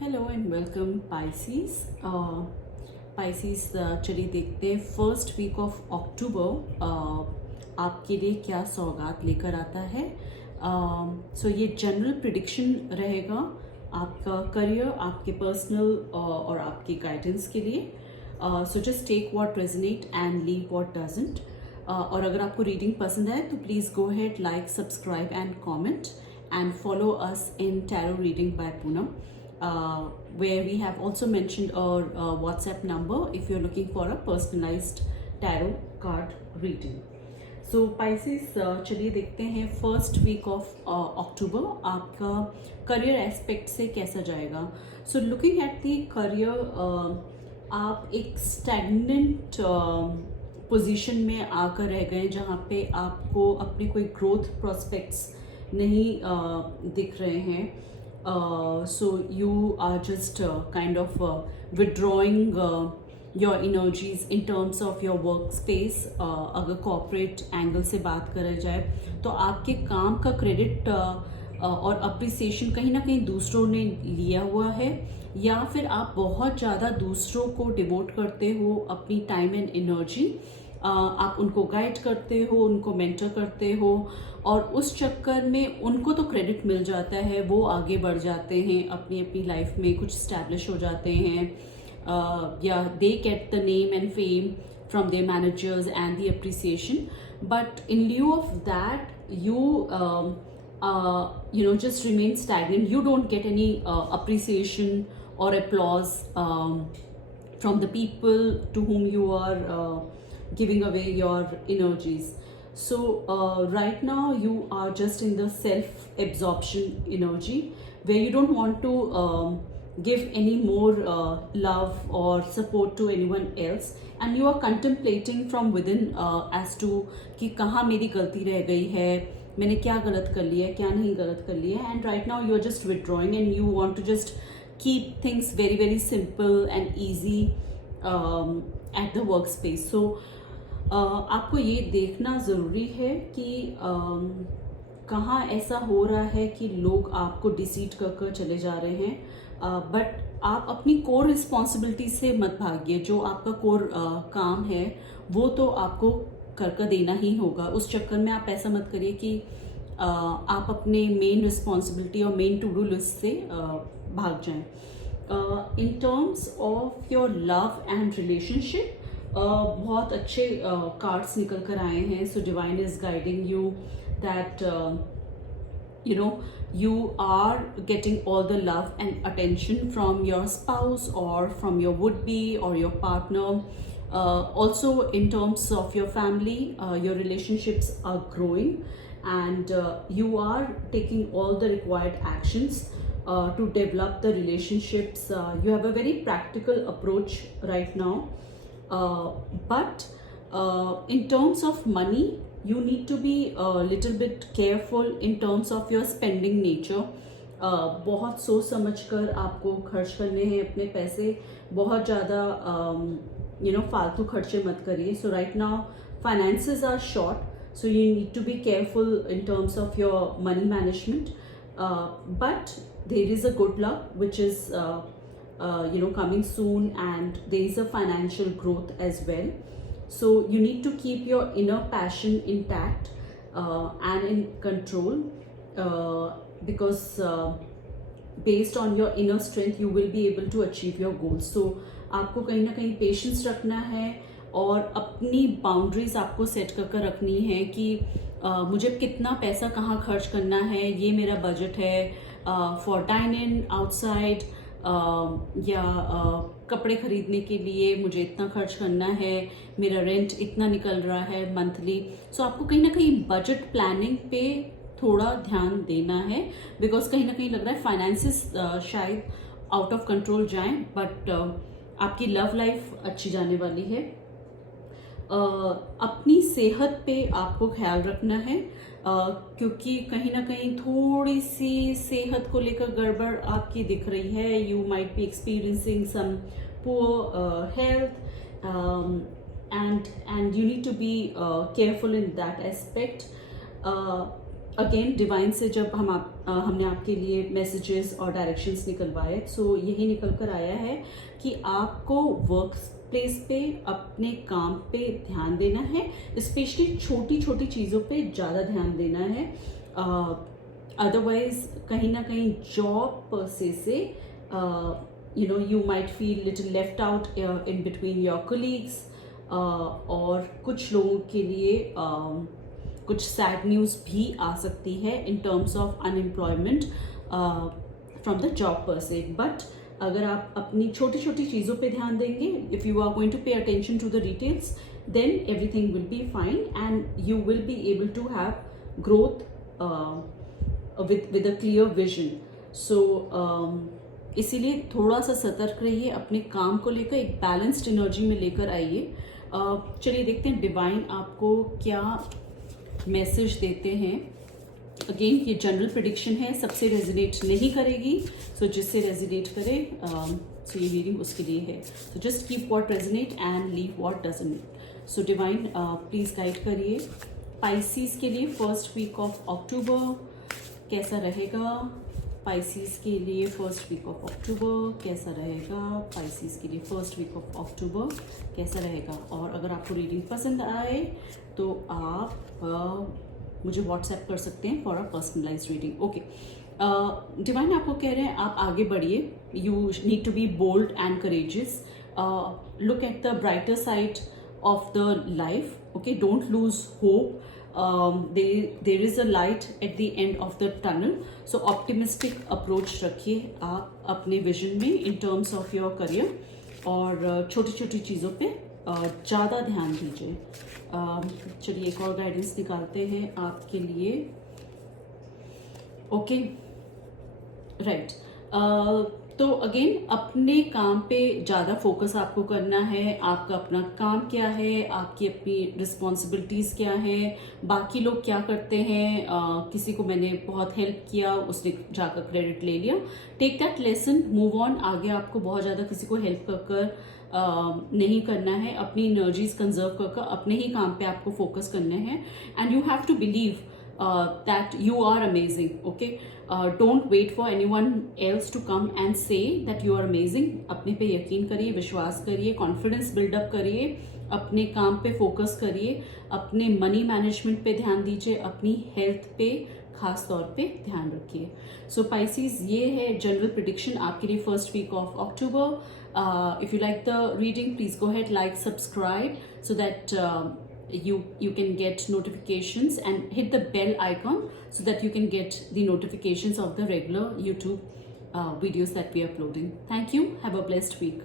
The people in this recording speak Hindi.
Hello and welcome Pisces. Pisces चलिए देखते हैं फर्स्ट वीक ऑफ अक्टूबर आपके लिए क्या सौगात लेकर आता है। सो ये जनरल प्रिडिक्शन रहेगा आपका करियर, आपके पर्सनल और आपके गाइडेंस के लिए। So just take what resonate and leave what doesn't. और अगर आपको रीडिंग पसंद आए तो please go ahead, like, subscribe and comment and follow us in Tarot Reading by Poonam, where we have also mentioned our WhatsApp number if you're looking for a personalized tarot card reading. So Pisces, चलिए देखते हैं फर्स्ट वीक ऑफ अक्टूबर आपका करियर एस्पेक्ट से कैसा जाएगा। So looking at the career, आप एक स्टैग्नेंट पोजीशन में आकर रह गए जहाँ पे आपको अपने कोई ग्रोथ प्रोस्पेक्ट्स नहीं दिख रहे हैं। So you are just kind of withdrawing your energies in terms of your work space. अगर कॉर्पोरेट एंगल से बात करा जाए तो आपके काम का क्रेडिट और अप्रिसिएशन कहीं ना कहीं दूसरों ने लिया हुआ है, या फिर आप बहुत ज़्यादा दूसरों को डिवोट करते हो अपनी टाइम एंड एनर्जी। आप उनको गाइड करते हो, उनको मेंटर करते हो, और उस चक्कर में उनको तो क्रेडिट मिल जाता है, वो आगे बढ़ जाते हैं अपनी अपनी लाइफ में, कुछ स्टैब्लिश हो जाते हैं, या they get the name and fame from their managers and the appreciation. But in लिeu of that, you know, just remain stagnant. You don't get any appreciation or applause from the people to whom you are giving away your energies. So right now you are just in the self-absorption energy where you don't want to give any more love or support to anyone else, and you are contemplating from within as to कि कहाँ मेरी गलती रह गई है, मैंने क्या गलत कर लिया है, क्या नहीं गलत कर लिया है। And right now you are just withdrawing and you want to just keep things very very simple and easy at the workspace. So आपको ये देखना ज़रूरी है कि कहाँ ऐसा हो रहा है कि लोग आपको डिसीट कर कर चले जा रहे हैं, बट आप अपनी कोर रिस्पॉन्सिबिलिटी से मत भागिए। जो आपका कोर काम है वो तो आपको कर देना ही होगा। उस चक्कर में आप ऐसा मत करिए कि आप अपने मेन रिस्पॉन्सिबिलिटी और मेन टू डू लिस्ट से भाग जाएं। इन terms of your love and relationship, बहुत अच्छे कार्ड्स निकल कर आए हैं। So divine is guiding you that you know you are getting all the love and attention from your spouse or from your would-be or your partner. Also in terms of your family, your relationships are growing, and you are taking all the required actions to develop the relationships. You have a very practical approach right now, but in terms of money you need to be a little bit careful in terms of your spending nature. बहुत सोच समझ कर आपको खर्च करने हैं अपने पैसे, बहुत ज़्यादा फालतू खर्चे मत करिए। So right now finances are short, so you need to be careful in terms of your money management, but there is a good luck which is coming soon, and there is a financial growth as well. So you need to keep your inner passion intact and in control, because based on your inner strength you will be able to achieve your goals. So आपको कहीं ना कहीं पेशेंस रखना है और अपनी बाउंड्रीज आपको सेट कर रखनी है कि मुझे कितना पैसा कहाँ खर्च करना है, ये मेरा बजट है फॉर डाइन इन आउटसाइड, या कपड़े खरीदने के लिए मुझे इतना खर्च करना है, मेरा रेंट इतना निकल रहा है मंथली। सो आपको कहीं ना कहीं बजट प्लानिंग पे थोड़ा ध्यान देना है, बिकॉज कहीं ना कहीं लग रहा है फाइनेंसेस शायद आउट ऑफ कंट्रोल जाएं, बट आपकी लव लाइफ अच्छी जाने वाली है। अपनी सेहत पे आपको ख्याल रखना है, क्योंकि कहीं ना कहीं थोड़ी सी सेहत को लेकर गड़बड़ आपकी दिख रही है। You might be experiencing some poor health, and you need to be careful in that aspect. Again divine से जब हमने आपके लिए मैसेजेस और डायरेक्शंस निकलवाए, सो यही निकल कर आया है कि आपको वर्क प्लेस पे अपने काम पे ध्यान देना है, स्पेशली छोटी छोटी चीज़ों पे ज़्यादा ध्यान देना है। अदरवाइज कहीं ना कहीं जॉब से you might feel little left out in between your colleagues, और कुछ लोगों के लिए कुछ सैड न्यूज़ भी आ सकती है इन terms of unemployment from the job पर से। बट अगर आप अपनी छोटी छोटी चीज़ों पे ध्यान देंगे, if you are going to pay attention to the details, then everything will be fine and you will be able to have growth with a clear vision. So इसीलिए थोड़ा सा सतर्क रहिए, अपने काम को लेकर एक बैलेंस्ड एनर्जी में लेकर आइए। चलिए देखते हैं डिवाइन आपको क्या मैसेज देते हैं। अगेन ये जनरल प्रेडिक्शन है, सबसे रेजिनेट नहीं करेगी, सो जिससे रेजिनेट करे सो ये रीडिंग उसके लिए है। So just keep what resonate and leave what doesn't. So divine please guide करिए पाइसीज के लिए फर्स्ट वीक ऑफ अक्टूबर कैसा रहेगा। पाइसीज के लिए फर्स्ट वीक ऑफ अक्टूबर कैसा रहेगा। पाइसीज के लिए फर्स्ट वीक ऑफ अक्टूबर कैसा रहेगा। और अगर आपको रीडिंग पसंद आए तो आप मुझे व्हाट्सएप कर सकते हैं for a personalised reading. Okay, divine आपको कह रहे हैं आप आगे बढ़िए, you need to be bold and courageous, look at the brighter side of the life. Okay, don't lose hope, there is a light at the end of the tunnel, so optimistic approach रखिए आप अपने विजन में in terms of your career, और छोटी छोटी चीज़ों पे ज़्यादा ध्यान दीजिए। चलिए एक और गाइडेंस निकालते हैं आपके लिए। ओके राइट, तो अगेन अपने काम पे ज़्यादा फोकस आपको करना है। आपका अपना काम क्या है, आपकी अपनी रिस्पॉन्सिबिलिटीज़ क्या है, बाकी लोग क्या करते हैं, किसी को मैंने बहुत हेल्प किया उसने जाकर क्रेडिट ले लिया, take that lesson, move on. आगे आपको बहुत ज़्यादा किसी को हेल्प कर नहीं करना है, अपनी एनर्जीज कंजर्व कर अपने ही काम पे आपको फोकस करने हैं। And you have to believe that you are amazing. Okay, don't wait for anyone else to come and say that you are amazing. अपने पे यकीन करिए, विश्वास करिए, कॉन्फिडेंस बिल्डअप करिए, अपने काम पे फोकस करिए, अपने मनी मैनेजमेंट पे ध्यान दीजिए, अपनी हेल्थ पे खास तौर पे ध्यान रखिए। सो पाइसीज ये है जनरल प्रिडिक्शन आपके लिए first week of October. If you like the reading please go ahead, like, subscribe so that you can get notifications, and hit the bell icon so that you can get the notifications of the regular YouTube videos that we are uploading. Thank you. Have a blessed week.